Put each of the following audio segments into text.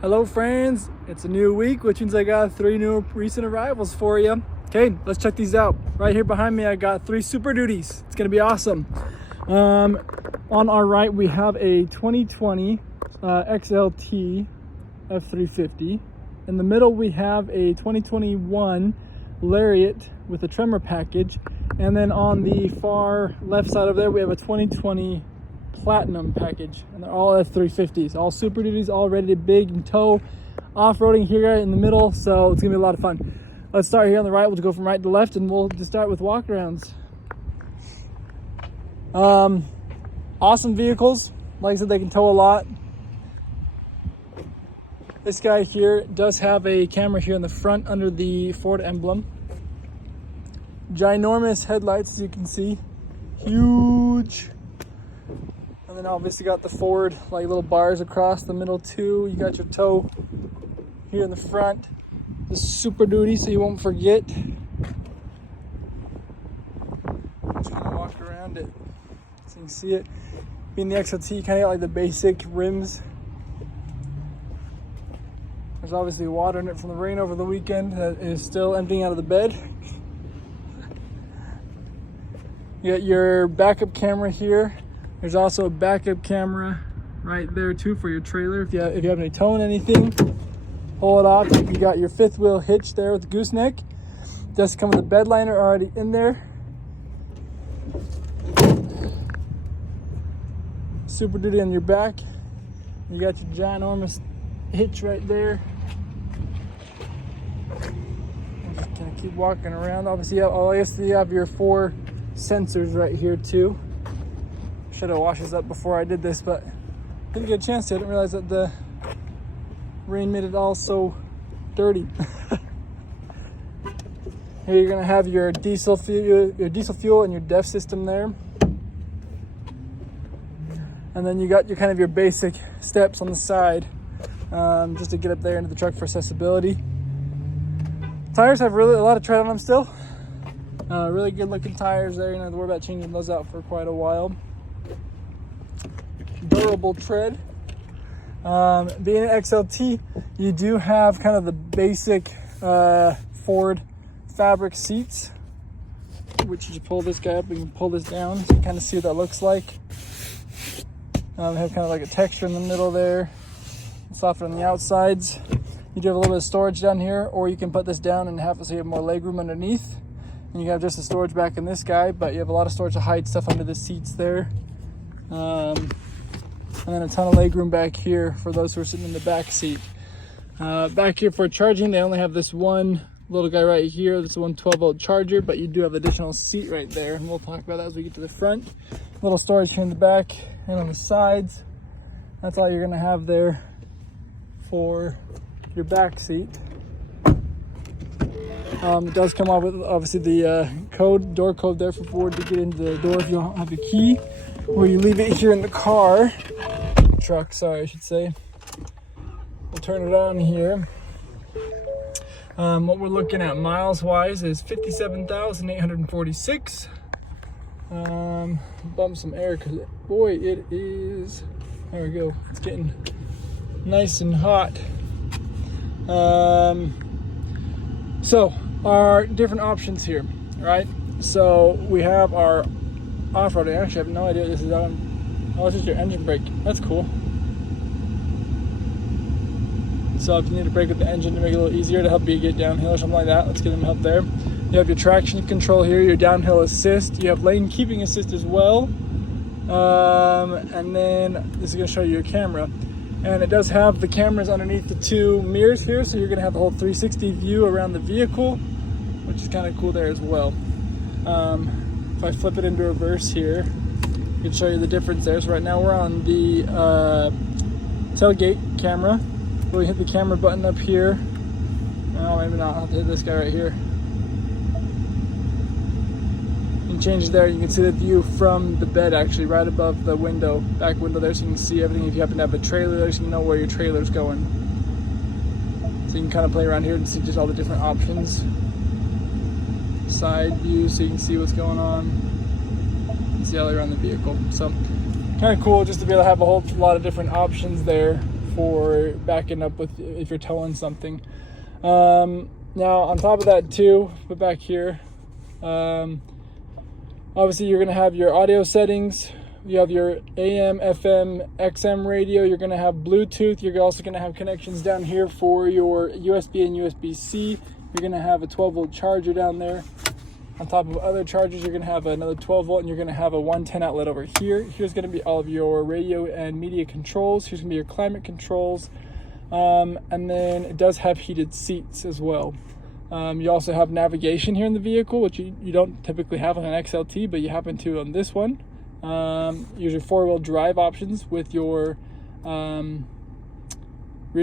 Hello friends, it's a new week, which means I got 3 new recent arrivals for you. Okay, let's check these out. Right here behind me I got 3 Super Duties. It's gonna be awesome. On our right we have a 2020 XLT F-350. In the middle we have a 2021 Lariat with a tremor package. And then on the far left side over there we have a 2020 Platinum package, and they're all F-350s, all Super Duties, all ready to big and tow, off-roading here in the middle, so it's gonna be a lot of fun. Let's start here on the right. We'll just go from right to left, and we'll just start with walk-arounds. Awesome vehicles. Like I said, they can tow a lot. This guy here does have a camera here in the front under the Ford emblem. Ginormous headlights, as you can see, huge. And then obviously got the Ford like little bars across the middle too. You got your tow here in the front. The Super Duty, so you won't forget. Just kind of walk around it so you can see it. Being the XLT, you kind of got like the basic rims. There's obviously water in it from the rain over the weekend that is still emptying out of the bed. You got your backup camera here. There's also a backup camera right there too for your trailer. If you have any towing anything, pull it off. You got your 5th wheel hitch there with the gooseneck. Does come with a bed liner already in there. Super Duty on your back. You got your ginormous hitch right there. I'm just gonna keep walking around. Obviously, you have your 4 sensors right here too. Should have washed this up before I did this, but didn't get a chance to. I didn't realize that the rain made it all so dirty. Here you're gonna have your diesel fuel and your DEF system there, and then you got your kind of your basic steps on the side, just to get up there into the truck for accessibility. Tires have really a lot of tread on them still. Really good looking tires there. You don't have to worry about changing those out for quite a while. Durable tread. Being an XLT, you do have kind of the basic Ford fabric seats, which you just pull this guy up and you can pull this down so you can kind of see what that looks like. They have kind of like a texture in the middle there, softer on the outsides. You do have a little bit of storage down here, or you can put this down and have it so you have more legroom underneath. And you have just the storage back in this guy, but you have a lot of storage to hide stuff under the seats there. And then a ton of legroom back here for those who are sitting in the back seat. Back here for charging, they only have this one little guy right here. This is one 12-volt charger, but you do have additional seat right there. And we'll talk about that as we get to the front. Little storage here in the back and on the sides. That's all you're gonna have there for your back seat. It does come off with obviously the door code there for Ford to get into the door if you don't have your key, or you leave it here in the truck, sorry, I should say. We'll turn it on here. What we're looking at miles wise is 57,846. Bump some air because boy, it is. There we go. It's getting nice and hot. So our different options here, right? So we have our off-roading. Actually, I have no idea what this is on. Oh, it's just your engine brake. That's cool. So if you need to brake with the engine to make it a little easier to help you get downhill or something like that, let's give them help there. You have your traction control here, your downhill assist. You have lane keeping assist as well. And then this is going to show you your camera. And it does have the cameras underneath the 2 mirrors here, so you're going to have the whole 360 view around the vehicle, which is kind of cool there as well. If I flip it into reverse here, I can show you the difference there. So right now we're on the tailgate camera. We'll hit the camera button up here. No, maybe not. I'll have to hit this guy right here. You can change it there. You can see the view from the bed, actually, right above the window, back window there, so you can see everything. If you happen to have a trailer there, so you know where your trailer's going. So you can kind of play around here and see just all the different options. Side view, so you can see what's going on and see all around the vehicle. So kind of cool just to be able to have a whole lot of different options there for backing up with if you're towing something. Now on top of that too, but back here, obviously you're going to have your audio settings. You have your AM, FM, XM radio. You're going to have Bluetooth. You're also going to have connections down here for your USB and USB-C. You're going to have a 12-volt charger down there. On top of other chargers, you're going to have another 12-volt, and you're going to have a 110 outlet over here. Here's going to be all of your radio and media controls. Here's going to be your climate controls. And then it does have heated seats as well. You also have navigation here in the vehicle, which you don't typically have on an XLT, but you happen to on this one. Use your four-wheel drive options with your rear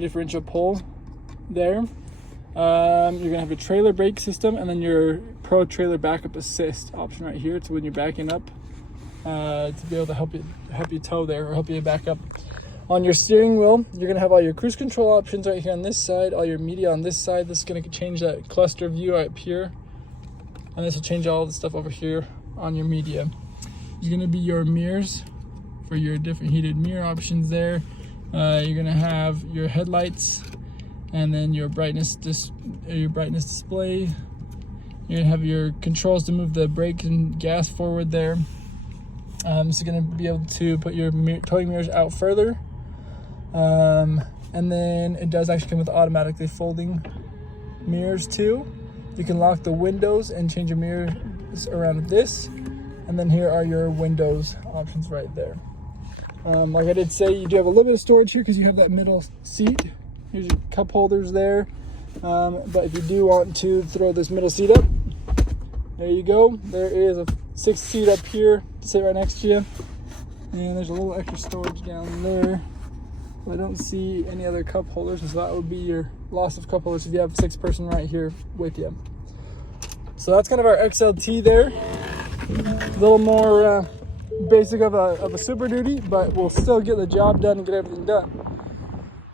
differential pull there. You're gonna have a trailer brake system, and then your Pro Trailer Backup Assist option right here. It's when you're backing up to be able to help you tow there or help you back up. On your steering wheel, you're gonna have all your cruise control options right here on this side, all your media on this side. This is gonna change that cluster view up here, and this will change all the stuff over here on your media. There's going to be your mirrors for your different heated mirror options there. You're going to have your headlights, and then your brightness display. You're going to have your controls to move the brake and gas forward there. This is going to be able to put your towing mirrors out further. And then it does actually come with automatically folding mirrors too. You can lock the windows and change your mirrors around this. And then here are your windows options right there. Like I did say, you do have a little bit of storage here because you have that middle seat. Here's your cup holders there. But if you do want to throw this middle seat up, there you go. There is a 6th seat up here to sit right next to you. And there's a little extra storage down there. But I don't see any other cup holders, so that would be your loss of cup holders if you have a 6th person right here with you. So that's kind of our XLT there. A little more basic of a Super Duty, but we'll still get the job done and get everything done.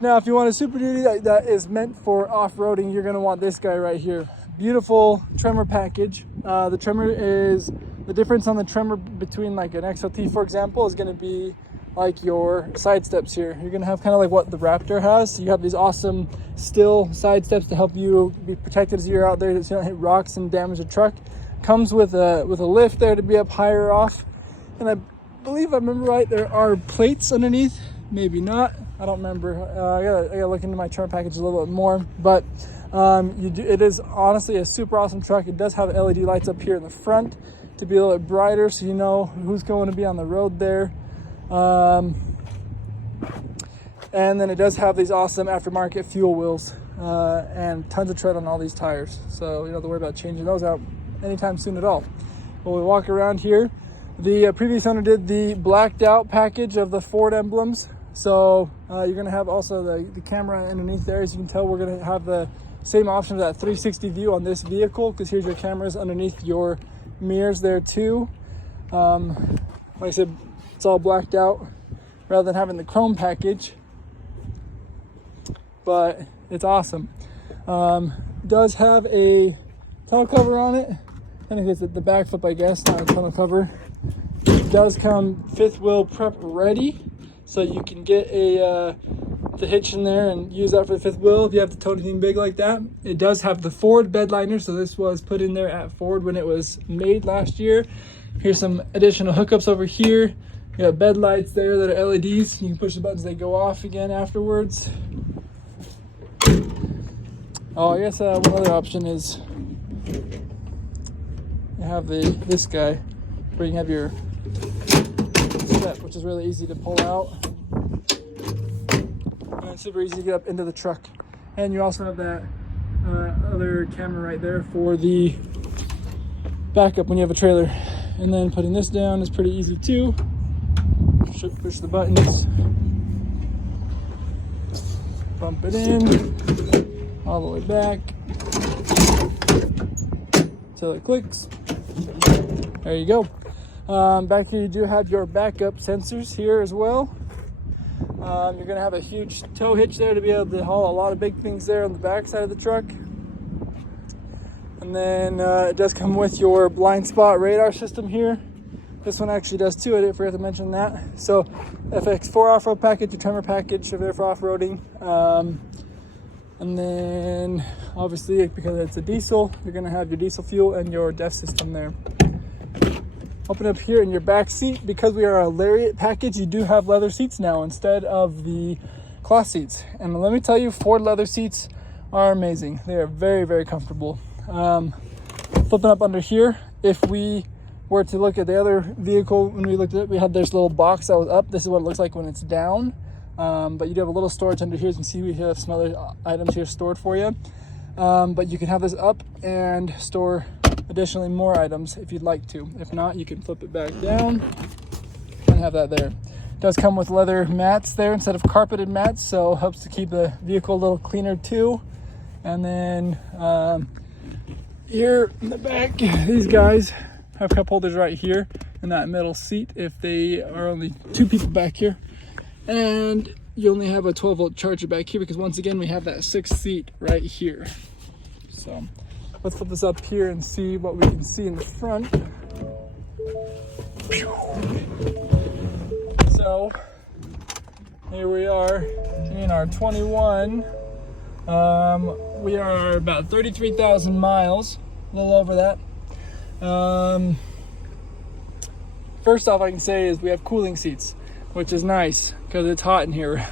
Now, if you want a Super Duty that is meant for off-roading, you're going to want this guy right here. Beautiful Tremor package. The Tremor is, the difference on the Tremor between like an XLT, for example, is going to be like your side steps here. You're going to have kind of like what the Raptor has. So you have these awesome still side steps to help you be protected as you're out there, so you don't hit rocks and damage the truck. Comes with a lift there to be up higher off, and I believe I remember right, there are plates underneath. Maybe not, I don't remember. I gotta look into my Tremor package a little bit more, but it is honestly a super awesome truck. It does have LED lights up here in the front to be a little bit brighter, so you know who's going to be on the road there. And then it does have these awesome aftermarket fuel wheels and tons of tread on all these tires, so you don't have to worry about changing those out anytime soon at all. When we walk around here, the previous owner did the blacked out package of the Ford emblems, so you're going to have also the camera underneath there. As you can tell, we're going to have the same option of that 360 view on this vehicle, because here's your cameras underneath your mirrors there too. Like I said, it's all blacked out rather than having the chrome package, but it's awesome. Does have a tonneau cover on it. I think it's the back flip, I guess, not a tonneau cover. It does come 5th wheel prep ready, so you can get the hitch in there and use that for the 5th wheel if you have to tow anything big like that. It does have the Ford bed liner, so this was put in there at Ford when it was made last year. Here's some additional hookups over here. You got bed lights there that are LEDs. You can push the buttons, they go off again afterwards. Oh, I guess one other option is you have this guy where you can have your step, which is really easy to pull out, and it's super easy to get up into the truck. And you also have that other camera right there for the backup when you have a trailer. And then putting this down is pretty easy too. Push the buttons, bump it in all the way back till it clicks. There you go. Back here you do have your backup sensors here as well. You're going to have a huge tow hitch there to be able to haul a lot of big things there on the back side of the truck. And then it does come with your blind spot radar system here. This one actually does too. I forgot to mention that. So FX4 off-road package, a tremor package there for off-roading. And then obviously, because it's a diesel, you're gonna have your diesel fuel and your DEF system there. Open up here in your back seat. Because we are a Lariat package, you do have leather seats now instead of the cloth seats. And let me tell you, Ford leather seats are amazing. They are very, very comfortable. Flipping up under here, if we were to look at the other vehicle, when we looked at it, we had this little box that was up. This is what it looks like when it's down. But you do have a little storage under here. As you can see, we have some other items here stored for you. But you can have this up and store additionally more items if you'd like to. If not, you can flip it back down and have that there. It does come with leather mats there instead of carpeted mats, so helps to keep the vehicle a little cleaner too. And then here in the back, these guys have cup holders right here in that middle seat if they are only 2 people back here. And you only have a 12-volt charger back here because once again we have that 6th seat right here. So let's flip this up here and see what we can see in the front. So here we are in our 21. We are about 33,000 miles, a little over that. First off, I can say is we have cooling seats, which is nice because it's hot in here.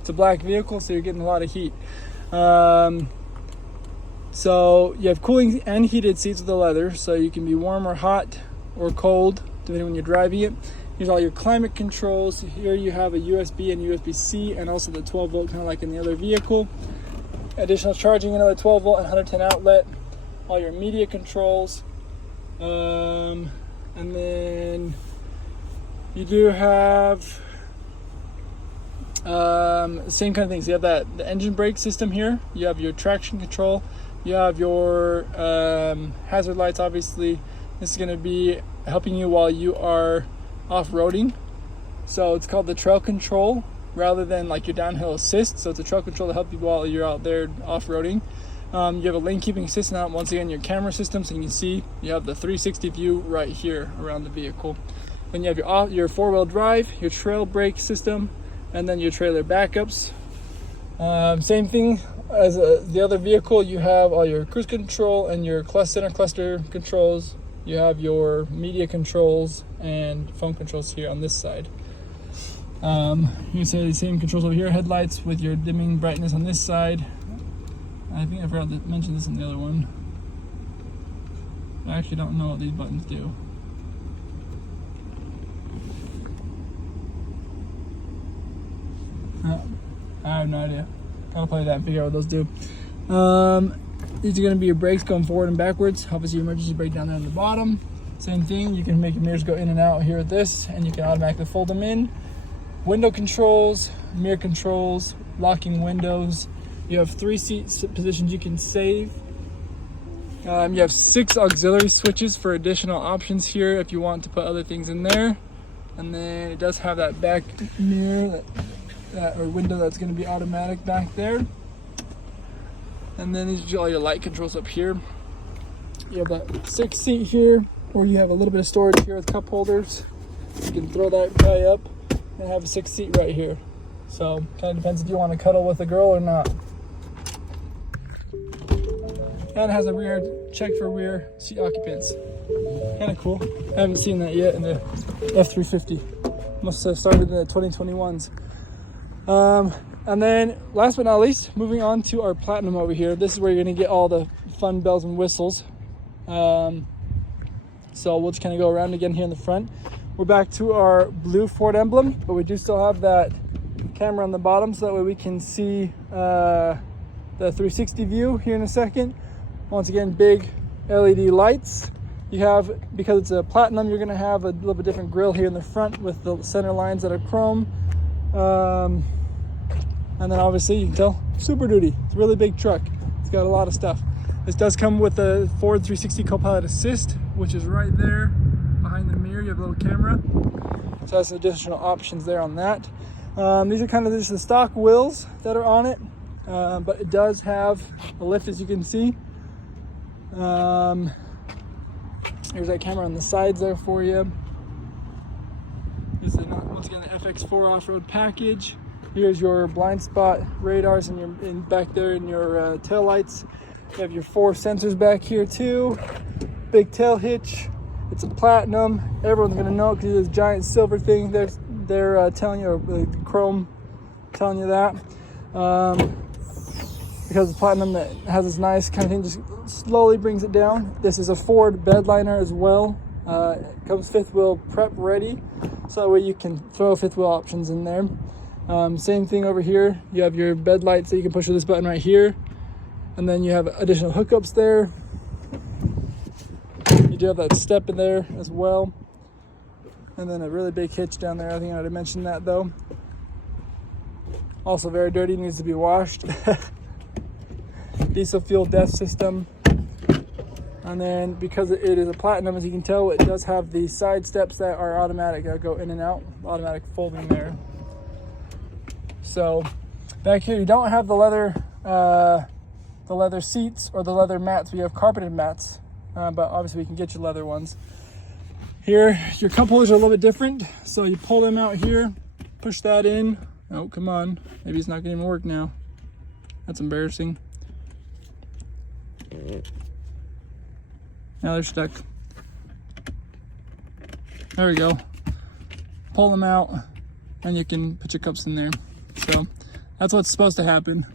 It's a black vehicle, so you're getting a lot of heat. So you have cooling and heated seats with the leather, so you can be warm or hot or cold depending when you're driving it. Here's all your climate controls. Here you have a USB and USB-C and also the 12-volt, kind of like in the other vehicle. Additional charging, another 12-volt and 110 outlet. All your media controls. And then you do have same kind of things. You have the engine brake system here. You have your traction control. You have your hazard lights, obviously. This is going to be helping you while you are off-roading. So it's called the trail control rather than like your downhill assist. So it's a trail control to help you while you're out there off-roading. You have a lane keeping assist now. Once again, your camera system, so you can see you have the 360 view right here around the vehicle. Then you have your four-wheel drive, your trail brake system, and then your trailer backups. Same thing as the other vehicle. You have all your cruise control and your center cluster controls. You have your media controls and phone controls here on this side. You can see the same controls over here. Headlights with your dimming brightness on this side. I think I forgot to mention this on the other one. I actually don't know what these buttons do. I have no idea. Gotta play that and figure out what those do. These are going to be your brakes going forward and backwards. Obviously, your emergency brake down there on the bottom. Same thing, you can make your mirrors go in and out here with this, and you can automatically fold them in. Window controls, mirror controls, locking windows. You have 3 seat positions you can save. You have 6 auxiliary switches for additional options here if you want to put other things in there. And then it does have that back mirror or window that's going to be automatic back there. And then these are all your light controls up here. You have that 6th seat here, or you have a little bit of storage here with cup holders. You can throw that guy up and have a 6th seat right here. So kind of depends if you want to cuddle with a girl or not. And it has a rear check for rear seat occupants. Kind of cool. I haven't seen that yet in the F-350. Must have started in the 2021s. And then last but not least, moving on to our Platinum over here. This is where you're going to get all the fun bells and whistles. So we'll just kind of go around again here in the front. We're back to our blue Ford emblem, but we do still have that camera on the bottom, so that way we can see the 360 view here in a second. Once again, big LED lights. You have, because it's a Platinum, you're going to have a little bit different grille here in the front with the center lines that are chrome. And then obviously you can tell, Super Duty. It's a really big truck. It's got a lot of stuff. This does come with a Ford 360 Co-Pilot Assist, which is right there behind the mirror. You have a little camera. So that's additional options there on that. These are kind of just the stock wheels that are on it. But it does have a lift, as you can see. Here's that camera on the sides there for you. FX4 off-road package. Here's your blind spot radars and back there in your tail lights. You have your 4 sensors back here too. Big tail hitch. It's a platinum. Everyone's gonna know it because of this giant silver thing. They're telling you, or the chrome telling you that. Because it's platinum, that has this nice kind of thing, just slowly brings it down. This is a Ford bed liner as well. It comes 5th wheel prep ready, so that way you can throw 5th wheel options in there. Same thing over here. You have your bed lights that you can push with this button right here, and then you have additional hookups there. You do have that step in there as well, and then a really big hitch down there. I think I already mentioned that though. Also very dirty, needs to be washed. Diesel fuel DEF system. And then because it is a platinum, as you can tell, it does have the side steps that are automatic, that go in and out, automatic folding there. So back here you don't have the leather seats or the leather mats. We have carpeted mats, but obviously we can get you leather ones. Here your cup holders are a little bit different, so you pull them out here, push that in. Oh, come on, maybe it's not gonna even work now. That's embarrassing. Now they're stuck. There we go. Pull them out and you can put your cups in there. So that's what's supposed to happen.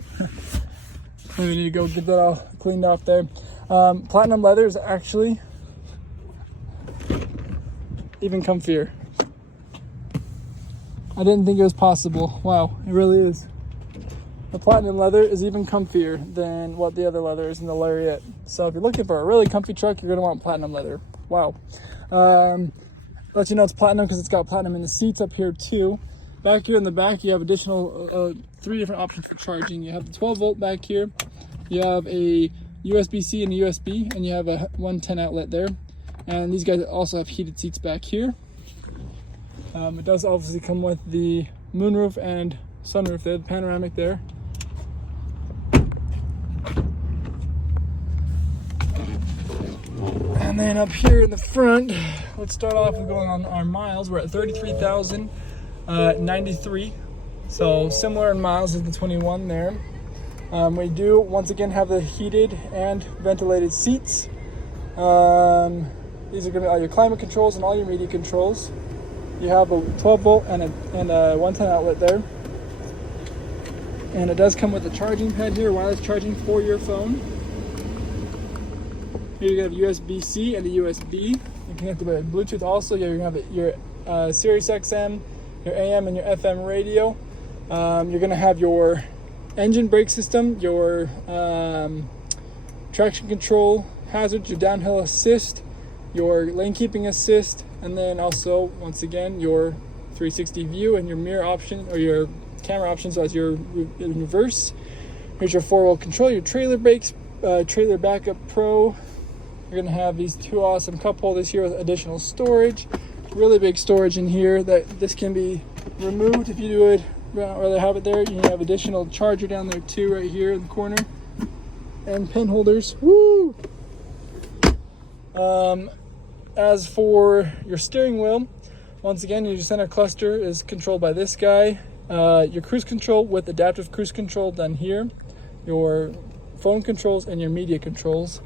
Maybe we need to go get that all cleaned off there. Platinum leather is actually even comfier. I didn't think it was possible. Wow, it really is. The platinum leather is even comfier than what the other leather is in the Lariat. So if you're looking for a really comfy truck, you're gonna want platinum leather. Wow. Let you know it's platinum because it's got platinum in the seats up here too. Back here in the back, you have additional 3 different options for charging. You have the 12 volt back here. You have a USB-C and a USB, and you have a 110 outlet there. And these guys also have heated seats back here. It does obviously come with the moonroof and sunroof there, the panoramic there. And then up here in the front, let's start off with going on our miles. We're at 33,093, so similar in miles as the 21 there. We do once again have the heated and ventilated seats. These are going to be all your climate controls and all your media controls. You have a 12 volt and a 110 outlet there. And it does come with a charging pad here, wireless charging for your phone. Here you have USB-C and a USB. You connect it with Bluetooth also. You're going to have your Sirius XM, your AM and your FM radio. You're going to have your engine brake system, your traction control hazards, your downhill assist, your lane keeping assist, and then also, once again, your 360 view and your mirror option, or your camera options as your in reverse. Here's your 4-wheel control, your trailer brakes, trailer backup pro. You're gonna have these 2 awesome cup holders here with additional storage. Really big storage in here that this can be removed if you do it, rather have it there. You have additional charger down there too, right here in the corner. And pen holders, woo! As for your steering wheel, once again, your center cluster is controlled by this guy. Your cruise control with adaptive cruise control done here. Your phone controls and your media controls.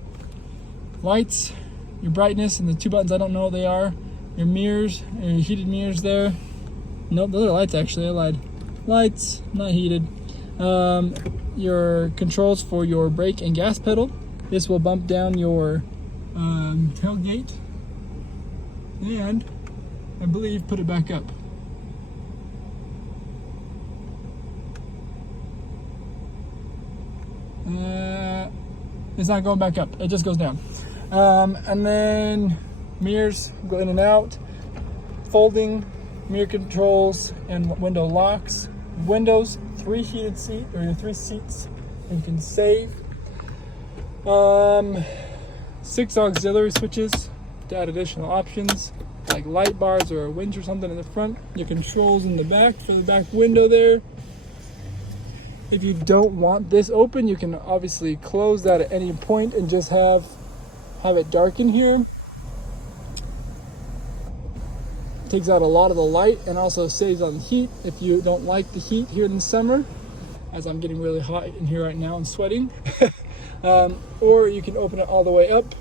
Lights, your brightness, and the 2 buttons, I don't know what they are. Your mirrors, your heated mirrors there. Nope, those are lights actually, I lied. Lights, not heated. Your controls for your brake and gas pedal. This will bump down your tailgate. And I believe put it back up. It's not going back up, it just goes down. And then mirrors go in and out, folding mirror controls and window locks. Windows, 3 heated seat, or your 3 seats you can save. 6 auxiliary switches to add additional options like light bars or a winch or something in the front. Your controls in the back for the back window there. If you don't want this open, you can obviously close that at any point and just have it dark in here. takes out a lot of the light and also saves on heat if you don't like the heat here in the summer, as I'm getting really hot in here right now and sweating. Or you can open it all the way up,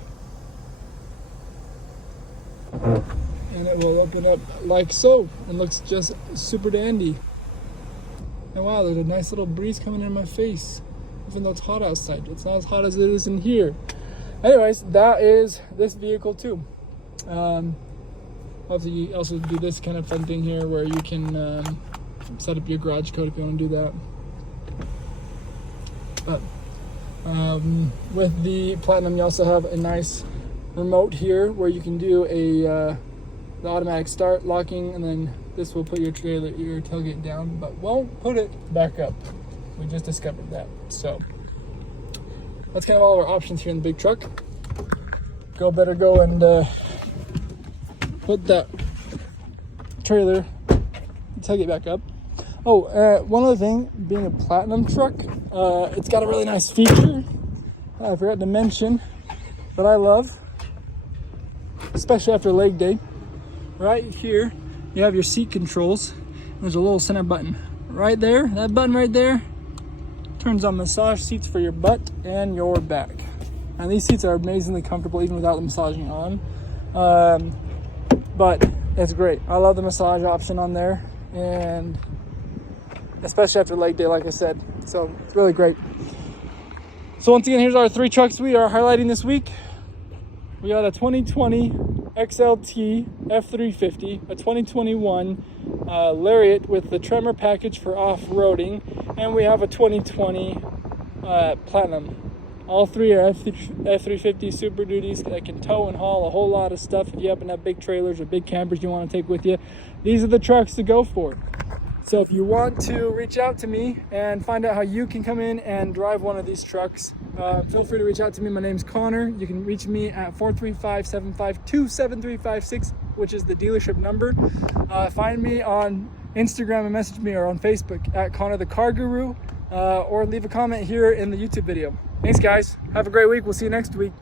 and it will open up like so and looks just super dandy. And wow, there's a nice little breeze coming in my face, even though it's hot outside. It's not as hot as it is in here. Anyways, that is this vehicle too. Obviously, you also do this kind of fun thing here where you can set up your garage code if you want to do that. But with the Platinum, you also have a nice remote here where you can do the automatic start, locking, and then this will put your tailgate down, but won't put it back up. We just discovered that. So that's kind of all of our options here in the big truck. Better go and put that trailer tailgate back up. Oh, one other thing, being a Platinum truck, it's got a really nice feature I forgot to mention that I love, especially after leg day. Right here, you have your seat controls. There's a little center button right there. That button right there turns on massage seats for your butt and your back. And these seats are amazingly comfortable even without the massaging on. But it's great. I love the massage option on there, and especially after leg day, like I said. So it's really great. So once again, here's our 3 trucks we are highlighting this week. We got a 2020 XLT F-350, a 2021 Lariat with the Tremor package for off-roading, and we have a 2020 Platinum. All 3 are F-350 Super Duties that can tow and haul a whole lot of stuff. If you happen to have big trailers or big campers you want to take with you, these are the trucks to go for. So if you want to reach out to me and find out how you can come in and drive one of these trucks, feel free to reach out to me. My name's Connor. You can reach me at 435-752-7356, which is the dealership number. Find me on Instagram and message me, or on Facebook at Connor the Car Guru, or leave a comment here in the YouTube video. Thanks guys. Have a great week. We'll see you next week.